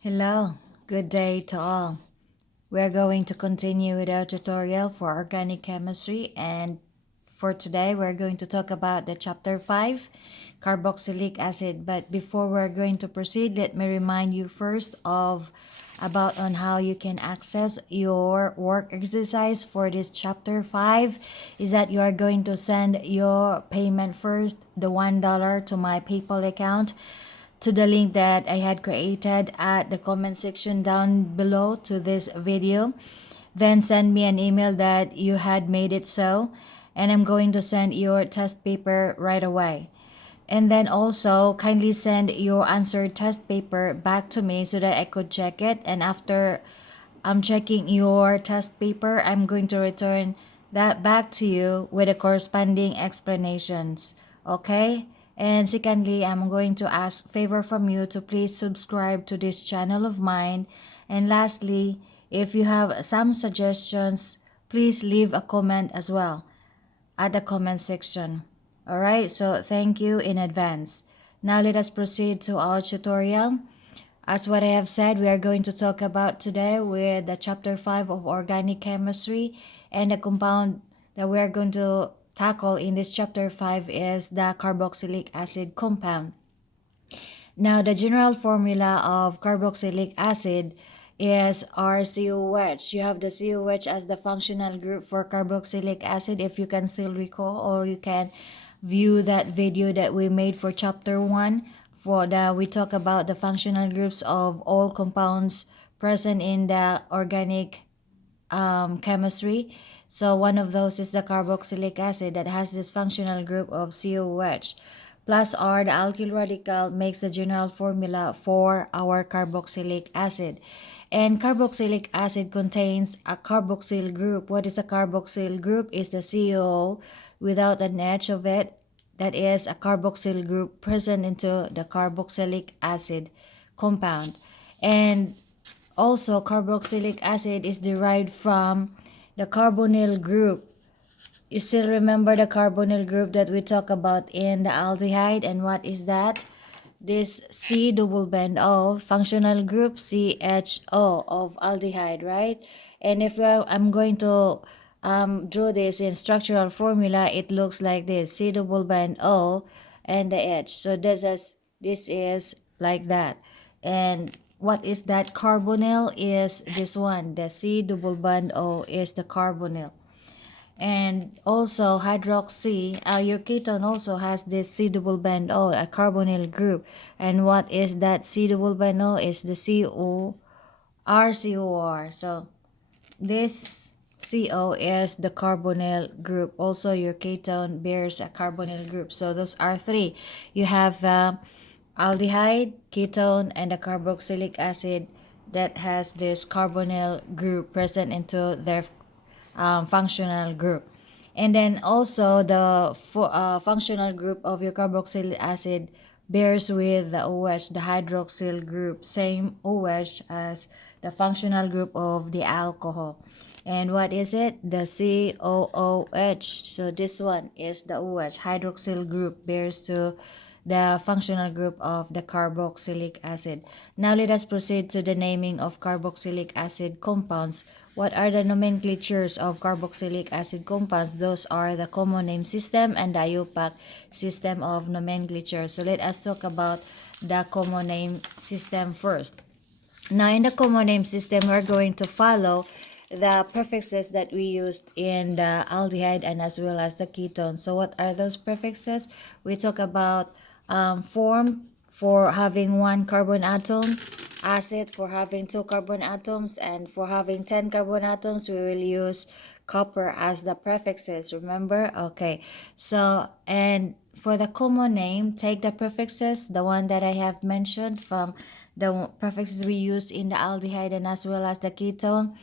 Hello, good day to all. We're going to continue with our tutorial for organic chemistry, and for today we're going to talk about the chapter 5, carboxylic acid. But before we're going to proceed, let me remind you first of about on how you can access your work exercise for this chapter 5 is that you are going to send your payment first, the $1 to my PayPal account, to the link that I had created at the comment section down below to this video. Then send me an email that you had made it so, and I'm going to send your test paper right away. And then also kindly send your answered test paper back to me so that I could check it. And after I'm checking your test paper, I'm going to return that back to you with the corresponding explanations. Okay? And secondly, I'm going to ask favor from you to please subscribe to this channel of mine. And lastly, if you have some suggestions, please leave a comment as well at the comment section. Alright, so thank you in advance. Now let us proceed to our tutorial. As what I have said, we are going to talk about today with the chapter 5 of organic chemistry, and the compound that we are going to tackle in this chapter 5 is the carboxylic acid compound. Now, the general formula of carboxylic acid is RCOH. You have the COH as the functional group for carboxylic acid, if you can still recall, or you can view that video that we made for chapter 1 we talk about the functional groups of all compounds present in the organic chemistry. So one of those is the carboxylic acid that has this functional group of COH. Plus R, the alkyl radical, makes the general formula for our carboxylic acid. And carboxylic acid contains a carboxyl group. What is a carboxyl group? Is the CO without an H of it. That is a carboxyl group present into the carboxylic acid compound. And also, carboxylic acid is derived from the carbonyl group. You still remember the carbonyl group that we talk about in the aldehyde, and what is that? This C double bond O functional group CHO of aldehyde, right? And if I'm going to draw this in structural formula, it looks like this: C double bond O and the H. So this is like that. And what is that carbonyl? Is this one, the C double bond O is the carbonyl. And also hydroxy, your ketone also has this C double bond O, a carbonyl group. And what is that C double bond O? Is the COR. So this CO is the carbonyl group. Also, your ketone bears a carbonyl group. So those are three. You have aldehyde, ketone, and a carboxylic acid that has this carbonyl group present into their functional group. And then also the functional group of your carboxylic acid bears with the OH, the hydroxyl group, same OH as the functional group of the alcohol. And what is it? The COOH. So this one is the OH, hydroxyl group, bears to the functional group of the carboxylic acid. Now let us proceed to the naming of carboxylic acid compounds. What are the nomenclatures of carboxylic acid compounds? Those are the common name system and the IUPAC system of nomenclature. So let us talk about the common name system first. Now in the common name system, we're going to follow the prefixes that we used in the aldehyde and as well as the ketone. So what are those prefixes? We talk about form for having one carbon atom, acid for having two carbon atoms, and for having 10 carbon atoms we will use copper as the prefixes, remember? Okay, so and for the common name, take the prefixes, the one that I have mentioned from the prefixes we used in the aldehyde and as well as the ketone,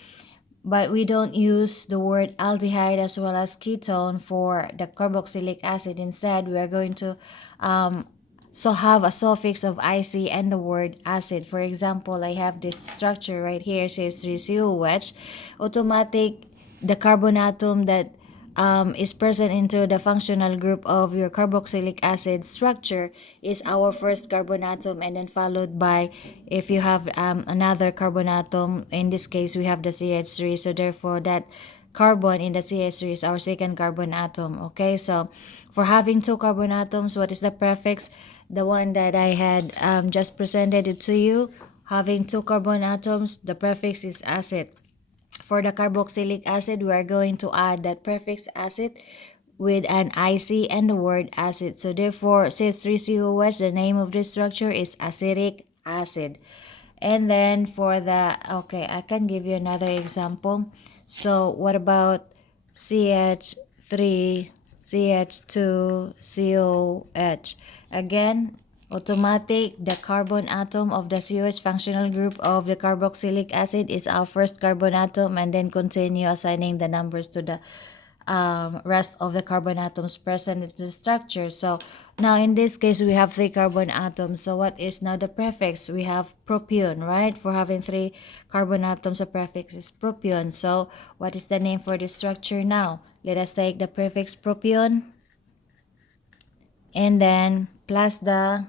but we don't use the word aldehyde as well as ketone for the carboxylic acid. Instead, we are going to have a suffix of IC and the word acid. For example, I have this structure right here, says 3COH. Automatic, the carbon atom that is present into the functional group of your carboxylic acid structure is our first carbon atom, and then followed by, if you have another carbon atom, in this case we have the CH3, so therefore that carbon in the CH3 is our second carbon atom. Okay, so for having two carbon atoms, what is the prefix? The one that I had just presented it to you. Having two carbon atoms, the prefix is acid. For the carboxylic acid, we are going to add that prefix acid with an IC and the word acid. So therefore, CH3COH, the name of this structure is acetic acid. And then for the, okay, I can give you another example. So what about CH3, CH2, COH? Again, automatic, the carbon atom of the COH functional group of the carboxylic acid is our first carbon atom, and then continue assigning the numbers to the rest of the carbon atoms present in the structure. So now in this case we have three carbon atoms. So what is now the prefix? We have propion, right? For having three carbon atoms, the prefix is propion. So what is the name for this structure now? Let us take the prefix propion and then plus the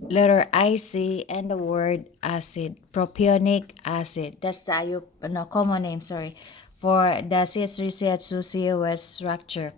letter IC and the word acid, propionic acid. That's the common name, sorry, for the CH3CH2COH structure.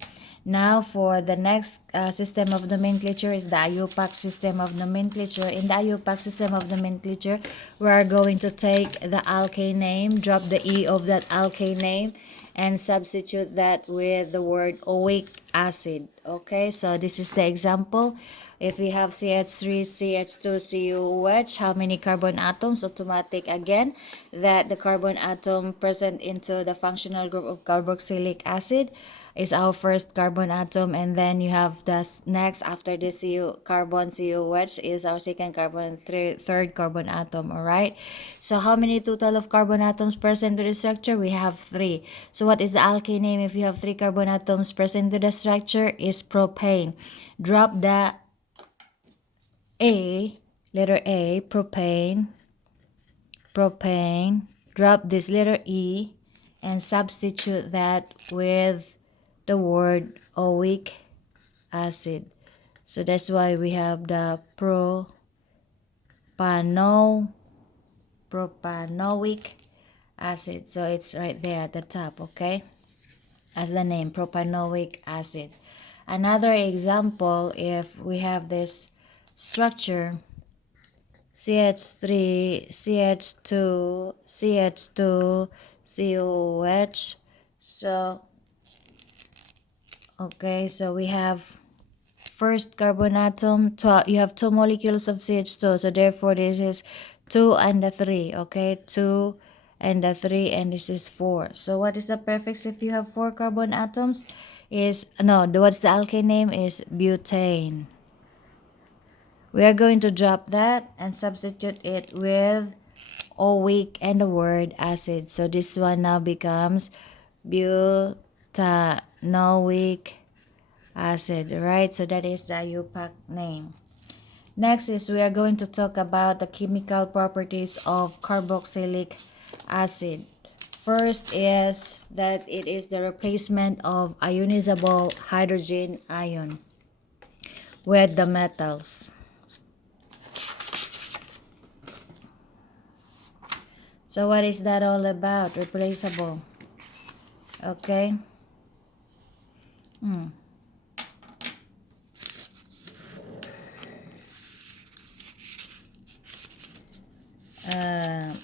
Now for the next system of nomenclature is the IUPAC system of nomenclature. In the IUPAC system of nomenclature, we are going to take the alkane name, drop the E of that alkane name, and substitute that with the word oic acid. Okay, so this is the example. If we have CH3, CH2, COH, how many carbon atoms? Automatic again that the carbon atom present into the functional group of carboxylic acid is our first carbon atom, and then you have the next after the carbon COH is our second carbon, third carbon atom. All right, so how many total of carbon atoms present to the structure? We have three. So what is the alkane name if you have three carbon atoms present to the structure? Is propane. Drop the A, letter A, propane, drop this letter E and substitute that with the word oic acid. So that's why we have the propanoic acid. So it's right there at the top, okay, as the name, propanoic acid. Another example, if we have this structure CH3, CH2, CH2, COH. So okay, so we have first carbon atom, you have two molecules of CH2, so therefore this is 2 and the 3, okay, 2 and the 3, and this is 4. So what is the prefix if you have 4 carbon atoms? Is, no, what's the alkane name? Is butane. We are going to drop that and substitute it with oic and the word acid. So this one now becomes butanoic acid, right? So that is the IUPAC name. Next is we are going to talk about the chemical properties of carboxylic acid. First is that it is the replacement of ionizable hydrogen ion with the metals. So what is that all about? Replaceable. Okay.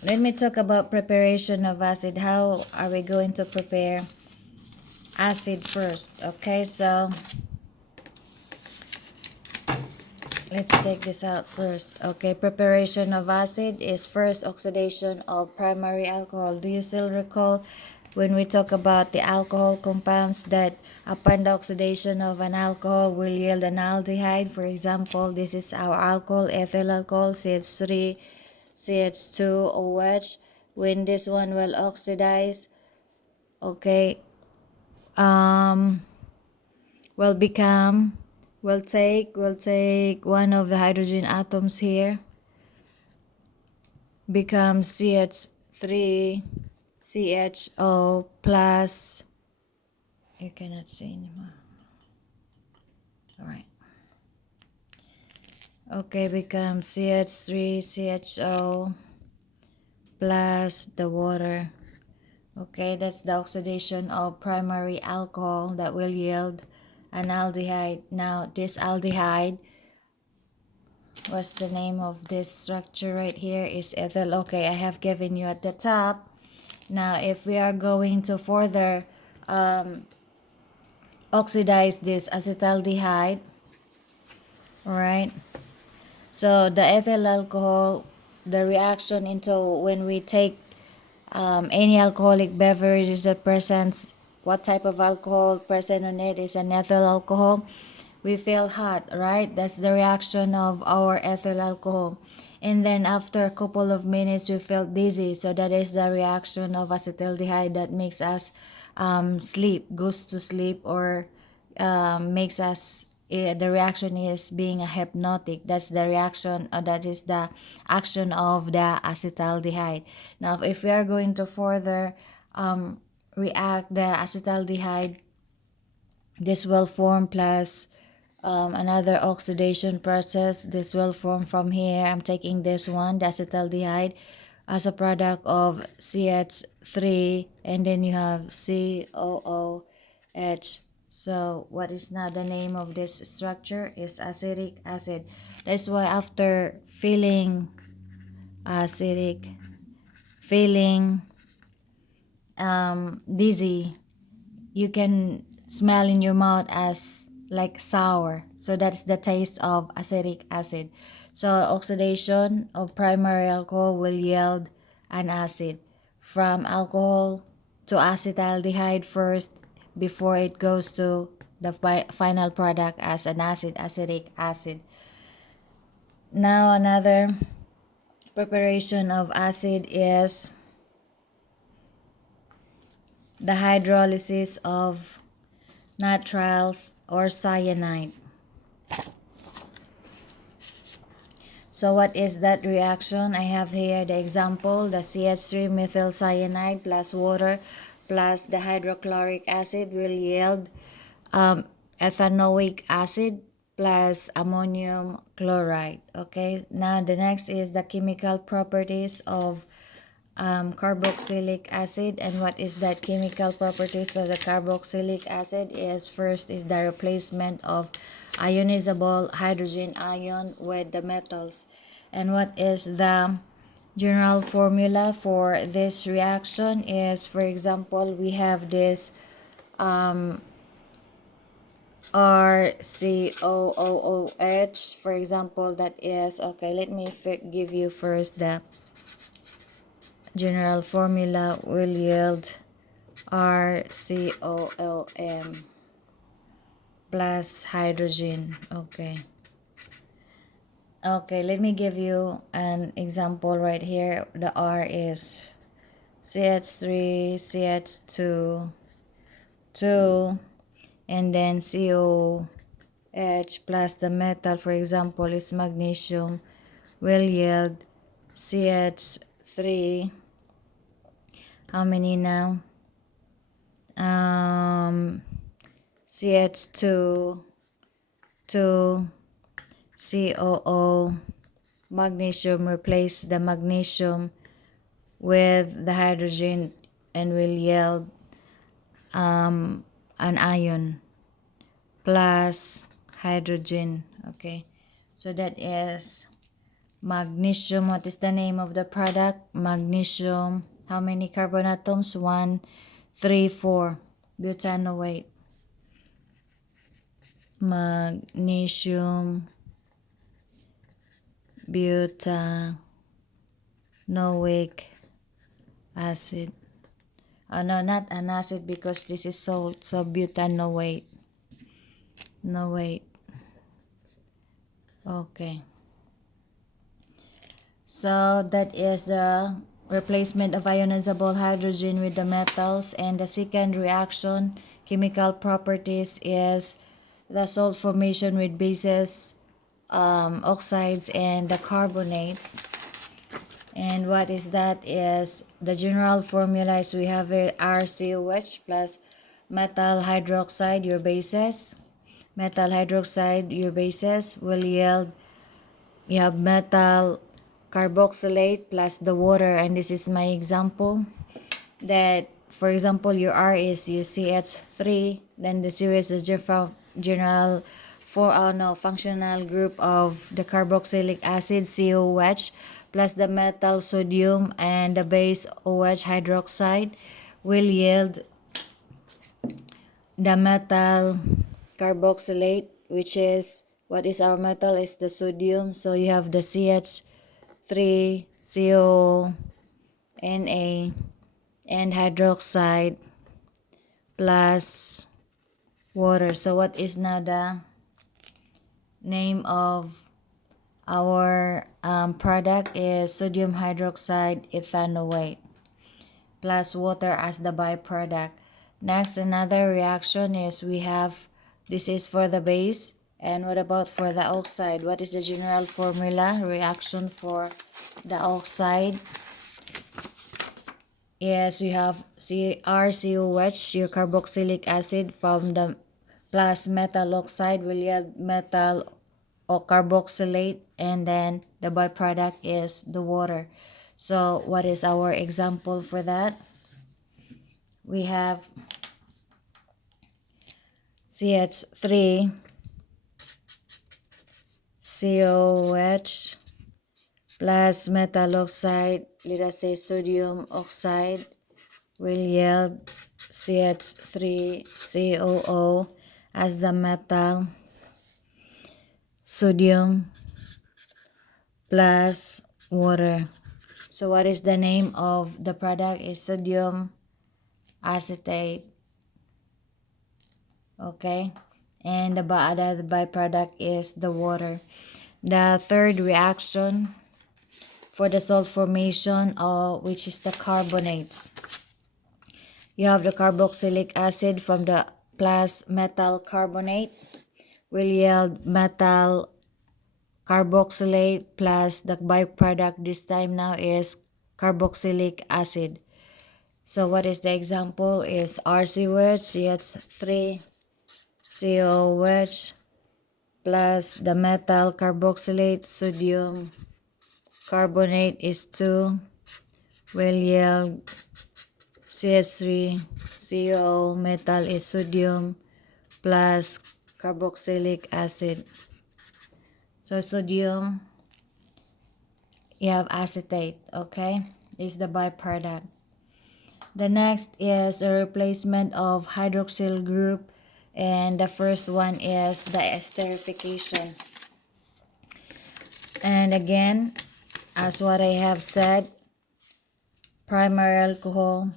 Let me talk about preparation of acid. How are we going to prepare acid first? Okay, so let's take this out first. Okay, preparation of acid is first oxidation of primary alcohol. Do you still recall when we talk about the alcohol compounds that upon the oxidation of an alcohol will yield an aldehyde? For example, this is our alcohol, ethyl alcohol, CH3, CH2OH. When this one will oxidize, okay, will become, we'll take one of the hydrogen atoms here, becomes CH3, CHO plus, you cannot see anymore. All right. Okay, becomes CH3CHO plus the water. Okay, that's the oxidation of primary alcohol that will yield an aldehyde. Now, this aldehyde, what's the name of this structure right here is ethyl. Okay, I have given you at the top. Now, if we are going to further oxidize this acetaldehyde, right? So the ethyl alcohol, the reaction into when we take any alcoholic beverages that presents what type of alcohol present on it is an ethyl alcohol, we feel hot, right? That's the reaction of our ethyl alcohol. And then after a couple of minutes we feel dizzy, so that is the reaction of acetaldehyde that makes us sleep, goes to sleep, or makes us the reaction is being a hypnotic. That's the reaction, that is the action of the acetaldehyde. Now if we are going to further react the acetaldehyde, this will form plus another oxidation process. This will form from here. I'm taking this one, the acetaldehyde, as a product of CH3, and then you have COOH. So what is now the name of this structure is acetic acid. That's why after feeling dizzy, you can smell in your mouth as like sour. So that's the taste of acetic acid. So oxidation of primary alcohol will yield an acid. From alcohol to acetaldehyde first before it goes to the final product as an acid, acetic acid. Now another preparation of acid is the hydrolysis of nitriles or cyanide. So what is that reaction? I have here the example, the CH3 methyl cyanide plus water plus the hydrochloric acid will yield ethanoic acid plus ammonium chloride. Okay, now the next is the chemical properties of carboxylic acid. And what is that chemical properties of the carboxylic acid is, first is the replacement of ionizable hydrogen ion with the metals. And what is the general formula for this reaction is, for example, we have this RCOOH, for example, that is, okay, let me give you first the general formula, will yield RCOOM plus hydrogen. Okay, let me give you an example right here. The R is CH3, CH2, 2, and then COH plus the metal, for example, is magnesium, will yield CH3. How many now? CH2, 2, COO, magnesium, replace the magnesium with the hydrogen and will yield an ion plus hydrogen. Okay, so that is magnesium. What is the name of the product? Magnesium. How many carbon atoms? 1, 3, 4. Butanoate. Magnesium butanoic acid. Oh no, not an acid because this is salt. So butanoate. Okay. So that is the replacement of ionizable hydrogen with the metals. And the second reaction, chemical properties, is the salt formation with bases, oxides, and the carbonates. And what is that is the general formula is we have a RCOH plus metal hydroxide, your bases. Metal hydroxide, your bases will yield, you have metal carboxylate plus the water, and this is my example that, for example, your R is you CH3, then the CO is the general functional group of the carboxylic acid COH plus the metal sodium and the base OH hydroxide will yield the metal carboxylate, which is what is our metal is the sodium. So you have the CH3 CO Na and hydroxide plus water. So what is now the name of our product is sodium hydroxide ethanoate plus water as the byproduct. Next, another reaction is we have, this is for the base. And what about for the oxide? What is the general formula reaction for the oxide? Yes, we have RCOH, your carboxylic acid from the plus metal oxide will yield metal or carboxylate, and then the byproduct is the water. So what is our example for that? We have CH3 COH plus metal oxide, let us say sodium oxide, will yield CH3COO as the metal sodium plus water. So what is the name of the product is sodium acetate. Okay, and the byproduct is the water. The third reaction for the salt formation, which is the carbonates. You have the carboxylic acid from the plus metal carbonate will yield metal carboxylate plus the byproduct this time now is carboxylic acid. So what is the example is RCOH, CH3 COH plus the metal carboxylate sodium carbonate is 2 will yield CH3 CO metal is sodium plus carboxylic acid. So sodium, you have acetate, okay? Is the byproduct. The next is a replacement of hydroxyl group, and the first one is the esterification. And again, as what I have said, primary alcohol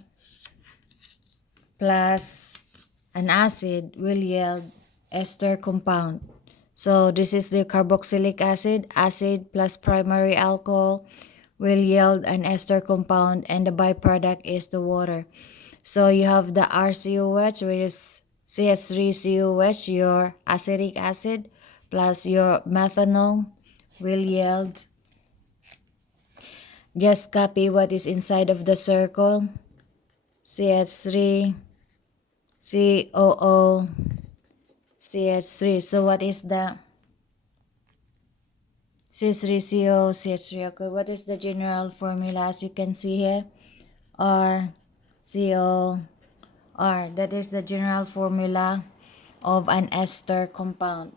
plus an acid will yield ester compound. So this is the carboxylic acid. Acid plus primary alcohol will yield an ester compound, and the byproduct is the water. So you have the RCOH, which is CH3COH, your acetic acid, plus your methanol will yield. Just copy what is inside of the circle. CH3, COO, CH3. So what is the CH3CO, CH3? Okay, what is the general formula as you can see here? R, CO, R. That is the general formula of an ester compound.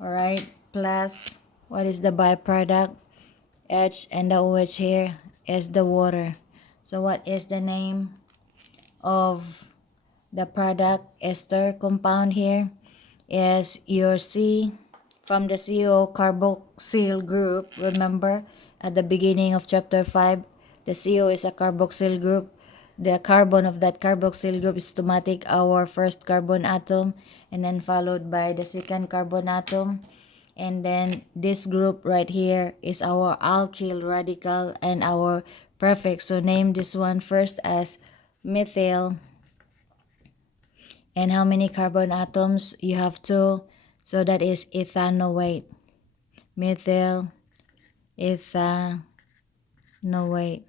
Alright, plus what is the byproduct? H, and the OH here is the water. So what is the name of the product ester compound here? Is your C from the CO carboxyl group. Remember at the beginning of chapter 5, the CO is a carboxyl group. The carbon of that carboxyl group is to take our first carbon atom, and then followed by the second carbon atom. And then this group right here is our alkyl radical and our prefix. So name this one first as methyl. And how many carbon atoms? You have 2. So that is ethanoate. Methyl ethanoate. No, wait.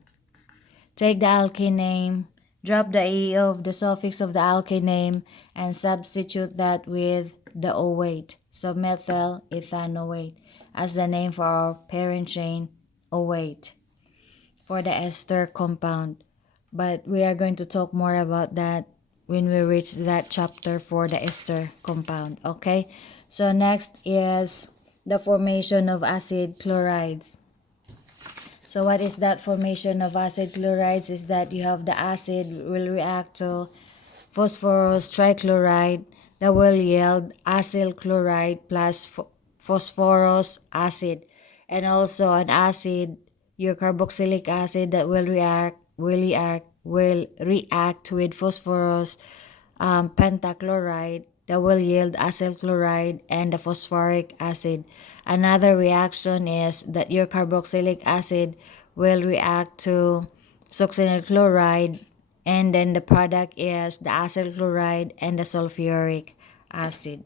Take the alkane name, drop the E of the suffix of the alkane name, and substitute that with the O-weight. So methyl ethanoate as the name for our parent chain O-weight for the ester compound. But we are going to talk more about that when we reach that chapter for the ester compound. Okay? So next is the formation of acid chlorides. So what is that formation of acid chlorides is that you have the acid will react to phosphorus trichloride that will yield acyl chloride plus phosphorus acid, and also an acid, your carboxylic acid, that will react with phosphorus pentachloride that will yield acyl chloride and the phosphoric acid. Another reaction is that your carboxylic acid will react to succinyl chloride, and then the product is the acyl chloride and the sulfuric acid.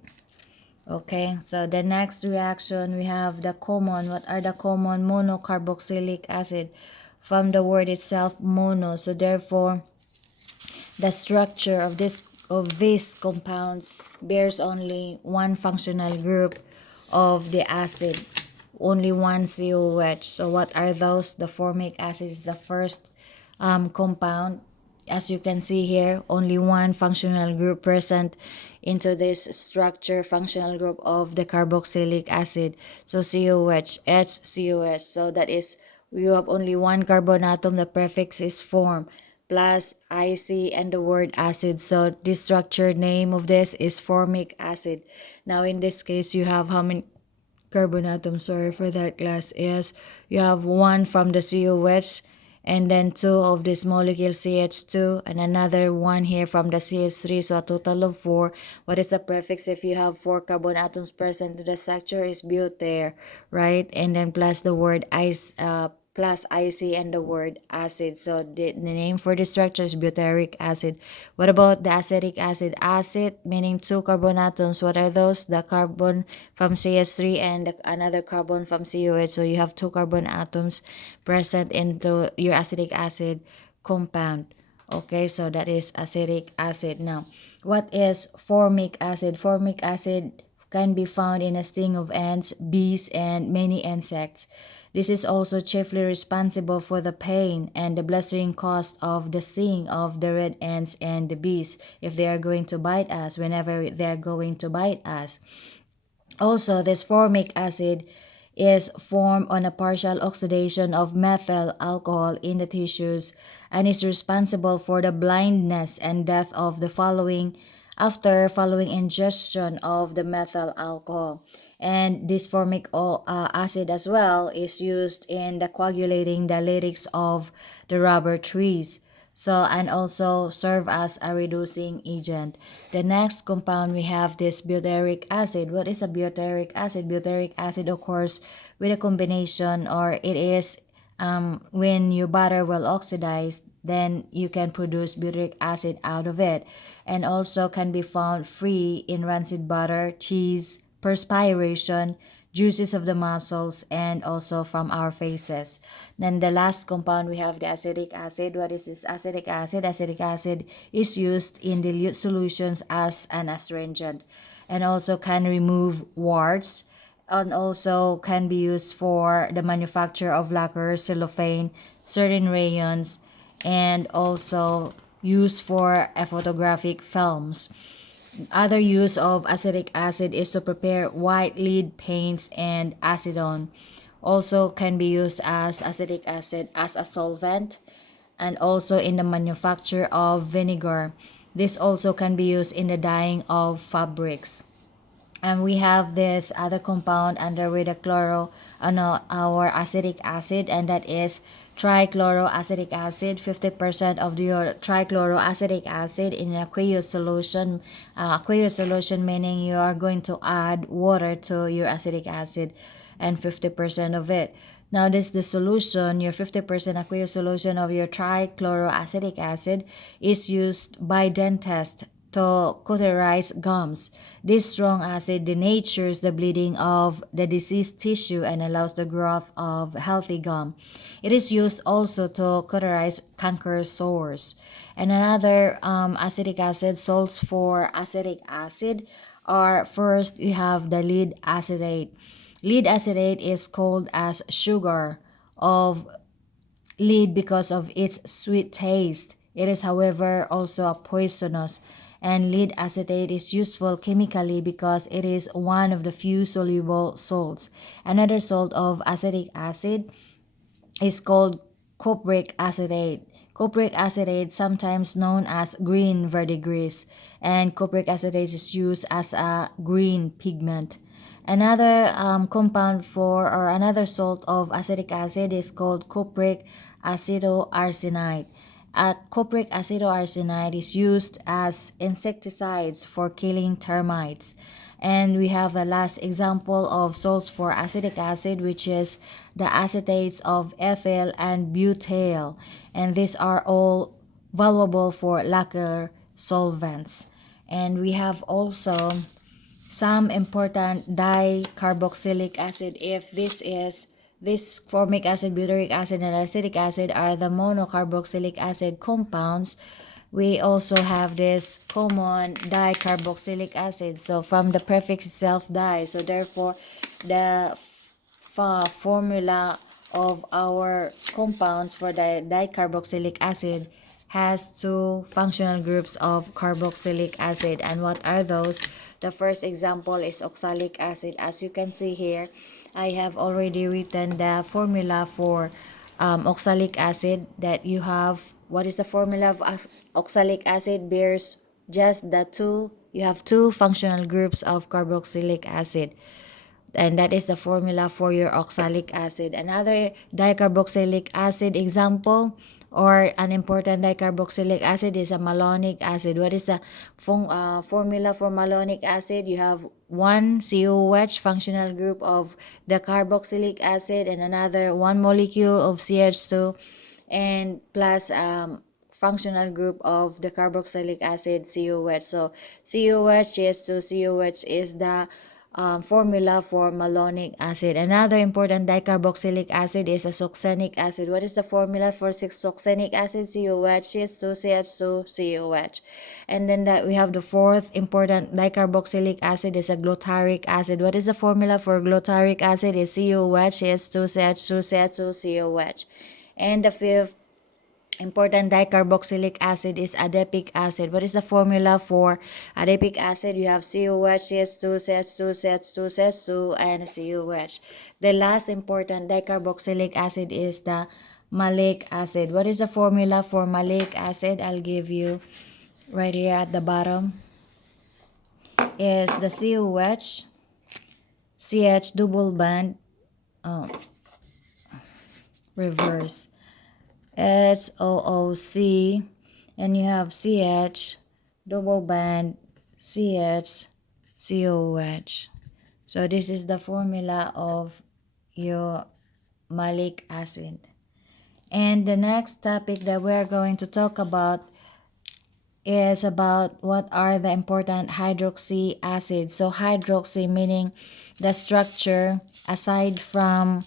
Okay, so the next reaction we have the common. What are the common? Monocarboxylic acid, from the word itself mono. So therefore, the structure of these compounds bears only one functional group of the acid, only one COH. So what are those? The formic acid is the first compound. As you can see here, only one functional group present into this structure, functional group of the carboxylic acid. So COH, HCOH. So that is, you have only one carbon atom, the prefix is form, plus IC and the word acid. So this structure name of this is formic acid. Now in this case, you have how many carbon atoms? Sorry for that, class. Is you have one from the COH, and then two of this molecule CH2, and another one here from the CH3, so a total of four. What is the prefix if you have four carbon atoms present to the structure? Is butyr, right? And then plus the word plus IC and the word acid. So the name for the structure is butyric acid. What about the acetic acid? Acid meaning two carbon atoms. What are those? The carbon from CH3 and another carbon from COH. So you have two carbon atoms present into your acetic acid compound. Okay, so that is acetic acid. Now, what is formic acid? Formic acid can be found in a sting of ants, bees, and many insects. This is also chiefly responsible for the pain and the blistering cost of the sting of the red ants and the bees if they are going to bite us, whenever they are going to bite us. Also, this formic acid is formed on a partial oxidation of methyl alcohol in the tissues and is responsible for the blindness and death of the following ingestion of the methyl alcohol. And this formic acid as well is used in the coagulating the latex of the rubber trees. So, and also serve as a reducing agent. The next compound we have this butyric acid. What is a butyric acid? Butyric acid occurs with a combination, or it is when your butter will oxidize, then you can produce butyric acid out of it, and also can be found free in rancid butter, cheese, perspiration, juices of the muscles, and also from our faces. Then the last compound we have the acetic acid. What is this acetic acid? Acetic acid is used in dilute solutions as an astringent, and also can remove warts, and also can be used for the manufacture of lacquer, cellophane, certain rayons, and also used for photographic films. Other use of acetic acid is to prepare white lead paints and acetone. Also can be used as acetic acid as a solvent, and also in the manufacture of vinegar. This also can be used in the dyeing of fabrics. And we have this other compound under with the our acetic acid, and that is trichloroacetic acid. 50% of your trichloroacetic acid in an aqueous solution. Aqueous solution meaning you are going to add water to your acetic acid, and 50% of it. Now this the solution, your 50% aqueous solution of your trichloroacetic acid is used by dentists to cauterize gums. This strong acid denatures the bleeding of the diseased tissue and allows the growth of healthy gum. It is used also to cauterize canker sores. And another acetic acid salts for acetic acid are, first you have the lead acetate. Lead acetate is called as sugar of lead because of its sweet taste. It is, however, also a poisonous, and lead acetate is useful chemically because it is one of the few soluble salts. Another salt of acetic acid is called cupric acetate. Cupric acetate, sometimes known as green verdigris, and cupric acetate is used as a green pigment. Another compound for, or another salt of acetic acid is called cupric acetoarsenite. Cupric acetoarsenite is used as insecticides for killing termites. And we have a last example of salts for acetic acid, which is the acetates of ethyl and butyl. And these are all valuable for lacquer solvents. And we have also some important dicarboxylic acid. If this formic acid, butyric acid, and acetic acid are the monocarboxylic acid compounds, we also have this common dicarboxylic acid. So from the prefix itself, di, so therefore the formula of our compounds for the dicarboxylic acid has two functional groups of carboxylic acid. And what are those? The first example is oxalic acid. As you can see here, I have already written the formula for oxalic acid, that you have, what is the formula of oxalic acid? Bears just the two, you have two functional groups of carboxylic acid, and that is the formula for your oxalic acid. Another dicarboxylic acid example, or an important dicarboxylic acid, is a malonic acid. What is the formula for malonic acid? You have one COH functional group of the carboxylic acid and another one molecule of CH2 and plus functional group of the carboxylic acid COH. So COH, CH2, COH is the formula for malonic acid. Another important dicarboxylic acid is a succinic acid. What is the formula for succinic acid? COH, CH2, CH2, COH. And then we have the fourth important dicarboxylic acid is a glutaric acid. What is the formula for glutaric acid? Is COH, CH2, CH2, CH2, COH. And the fifth important dicarboxylic acid is adipic acid. What is the formula for adipic acid? You have COH, CH2, CH2, CH2, CH2, and COH. The last important dicarboxylic acid is the malic acid. What is the formula for malic acid? I'll give you right here at the bottom. Is the COH, CH double bond, reverse, HOOC, and you have CH double band CH COH. So this is the formula of your malic acid. And the next topic that we're going to talk about is about what are the important hydroxy acids. So hydroxy meaning the structure aside from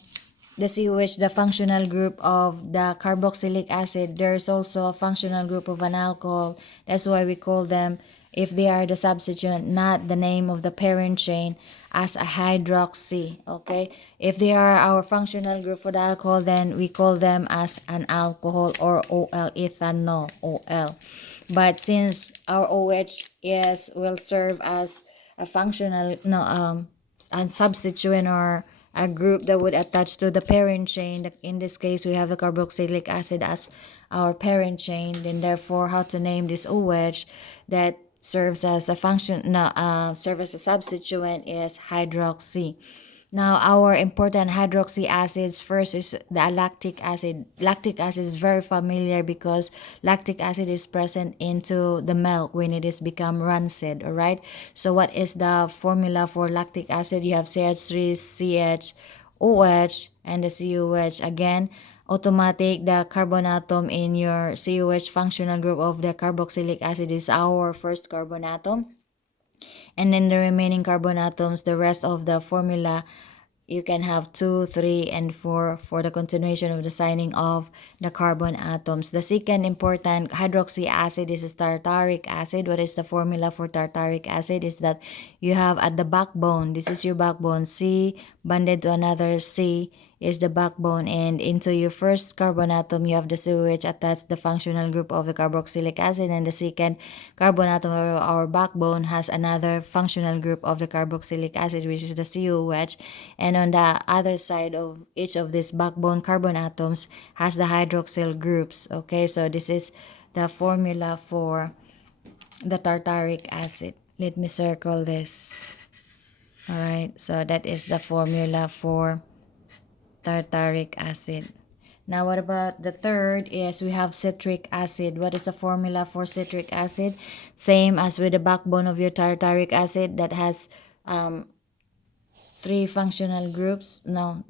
the COH, the functional group of the carboxylic acid, there's also a functional group of an alcohol. That's why we call them, if they are the substituent, not the name of the parent chain, as a hydroxy. Okay, if they are our functional group for the alcohol, then we call them as an alcohol, or OL, ethanol, OL. But since our OH will serve as a functional a substituent or a group that would attach to the parent chain. In this case, we have the carboxylic acid as our parent chain. Then therefore, how to name this OH that serves as a serve as a substituent is hydroxy. Now, our important hydroxy acids, first is the lactic acid. Lactic acid is very familiar because lactic acid is present into the milk when it is become rancid, all right? So what is the formula for lactic acid? You have CH3, CHOH, and the COH. Again, automatic, the carbon atom in your COH functional group of the carboxylic acid is our first carbon atom. And then the remaining carbon atoms, the rest of the formula, you can have 2, 3, and 4 for the continuation of the signing of the carbon atoms. The second important hydroxy acid is tartaric acid. What is the formula for tartaric acid? Is that you have at the backbone, this is your backbone, C bonded to another C is the backbone, and into your first carbon atom you have the COH attached the functional group of the carboxylic acid, and the second carbon atom of our backbone has another functional group of the carboxylic acid, which is the COH, and on the other side of each of these backbone carbon atoms has the hydroxyl groups. Okay, so this is the formula for the tartaric acid. Let me circle this. All right, so that is the formula for tartaric acid. Now, what about the third is we have citric acid. What is the formula for citric acid? Same as with the backbone of your tartaric acid that has 3 functional groups. No,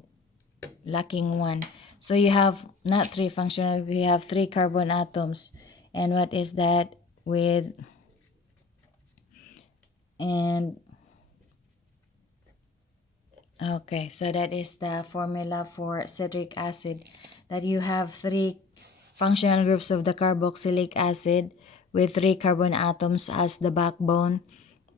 lacking 1. So you have not 3 functional, you have 3 carbon atoms. And what is that with, and okay, so that is the formula for citric acid, that you have 3 functional groups of the carboxylic acid with 3 carbon atoms as the backbone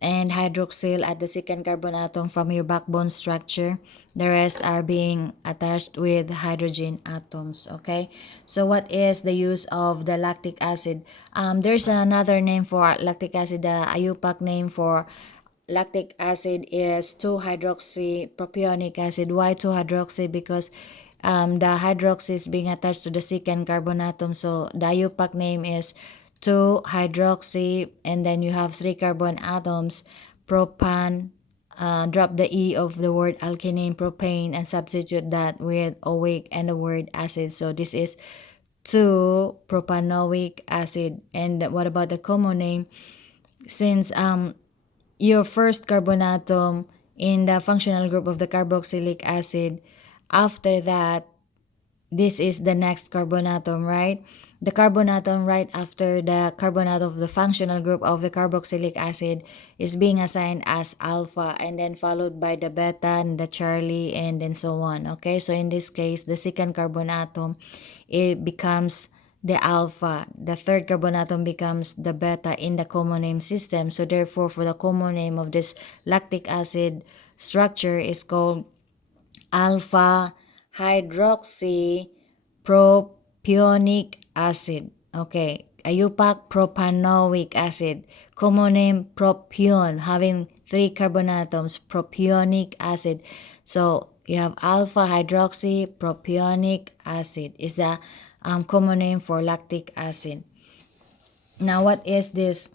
and hydroxyl at the second carbon atom from your backbone structure. The rest are being attached with hydrogen atoms. Okay, so what is the use of the lactic acid? There's another name for lactic acid. The IUPAC name for lactic acid is 2-hydroxypropionic acid. Why 2-hydroxy? Because the hydroxy is being attached to the second carbon atom. So the IUPAC name is 2-hydroxy, and then you have 3 carbon atoms, propan, drop the E of the word alkene, propane, and substitute that with oic and the word acid. So this is 2-propanoic acid. And what about the common name? Since your first carbon atom in the functional group of the carboxylic acid, after that, this is the next carbon atom, right? The carbon atom right after the carbon atom of the functional group of the carboxylic acid is being assigned as alpha, and then followed by the beta and the Charlie, and then so on. Okay, so in this case, the second carbon atom, it becomes the alpha. The third carbon atom becomes the beta in the common name system. So therefore, for the common name of this lactic acid structure is called alpha hydroxy propionic acid. Okay, IUPAC propanoic acid. Common name propion, having 3 carbon atoms, propionic acid. So you have alpha hydroxy propionic acid is the common name for lactic acid. Now, what is this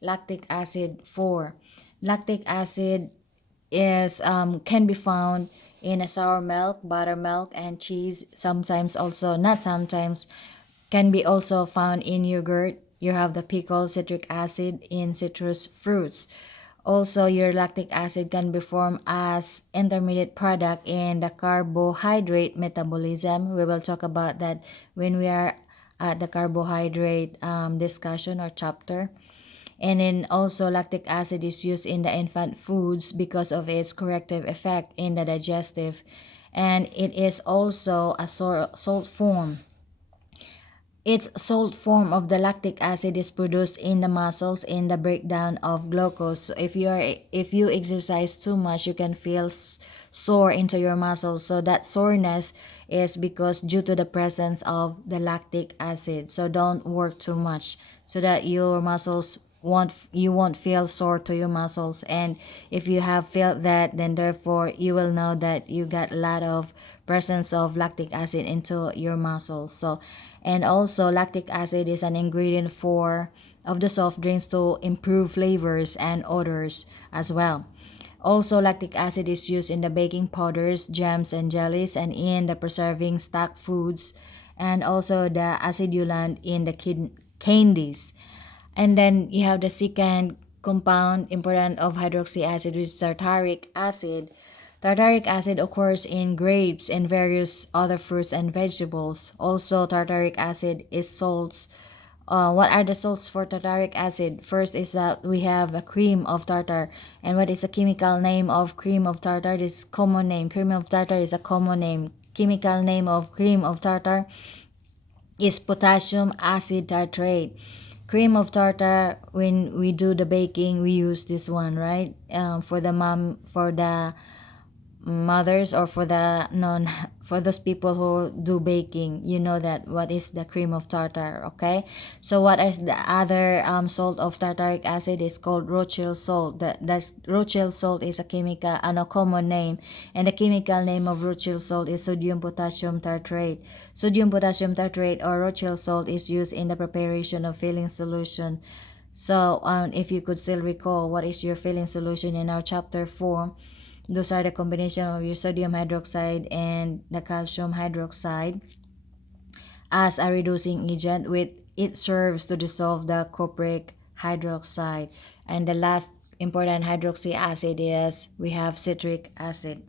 lactic acid for? Lactic acid is can be found in a sour milk, buttermilk, and cheese. Sometimes also, not sometimes, can be also found in yogurt. You have the pickle citric acid in citrus fruits. Also, your lactic acid can be formed as intermediate product in the carbohydrate metabolism. We will talk about that when we are at the carbohydrate discussion or chapter. And then also lactic acid is used in the infant foods because of its corrective effect in the digestive, and it is also a salt form. Its salt form of the lactic acid is produced in the muscles in the breakdown of glucose. So if you exercise too much, you can feel sore into your muscles. So that soreness is because due to the presence of the lactic acid. So don't work too much so that your muscles won't feel sore to your muscles. And if you have felt that, then therefore you will know that you got a lot of presence of lactic acid into your muscles. So, and also lactic acid is an ingredient for of the soft drinks to improve flavors and odors as well. Also, lactic acid is used in the baking powders, jams, and jellies, and in the preserving stock foods, and also the acidulant in the candies. And then you have the second compound important of hydroxy acid, which is tartaric acid. Tartaric acid occurs in grapes and various other fruits and vegetables. Also, tartaric acid is salts. What are the salts for tartaric acid? First is that we have a cream of tartar. And what is the chemical name of cream of tartar? This is common name. Cream of tartar is a common name. Chemical name of cream of tartar is potassium acid tartrate. Cream of tartar, when we do the baking, we use this one, right? For the mothers, or for the non for those people who do baking, you know that what is the cream of tartar. Okay, so what is the other salt of tartaric acid is called Rochelle salt. That's Rochelle salt is a chemical and a common name, and the chemical name of Rochelle salt is sodium potassium tartrate. Sodium potassium tartrate or Rochelle salt is used in the preparation of filling solution. So if you could still recall what is your filling solution in our chapter 4, those are the combination of your sodium hydroxide and the calcium hydroxide as a reducing agent, with it serves to dissolve the cupric hydroxide. And the last important hydroxy acid is we have citric acid.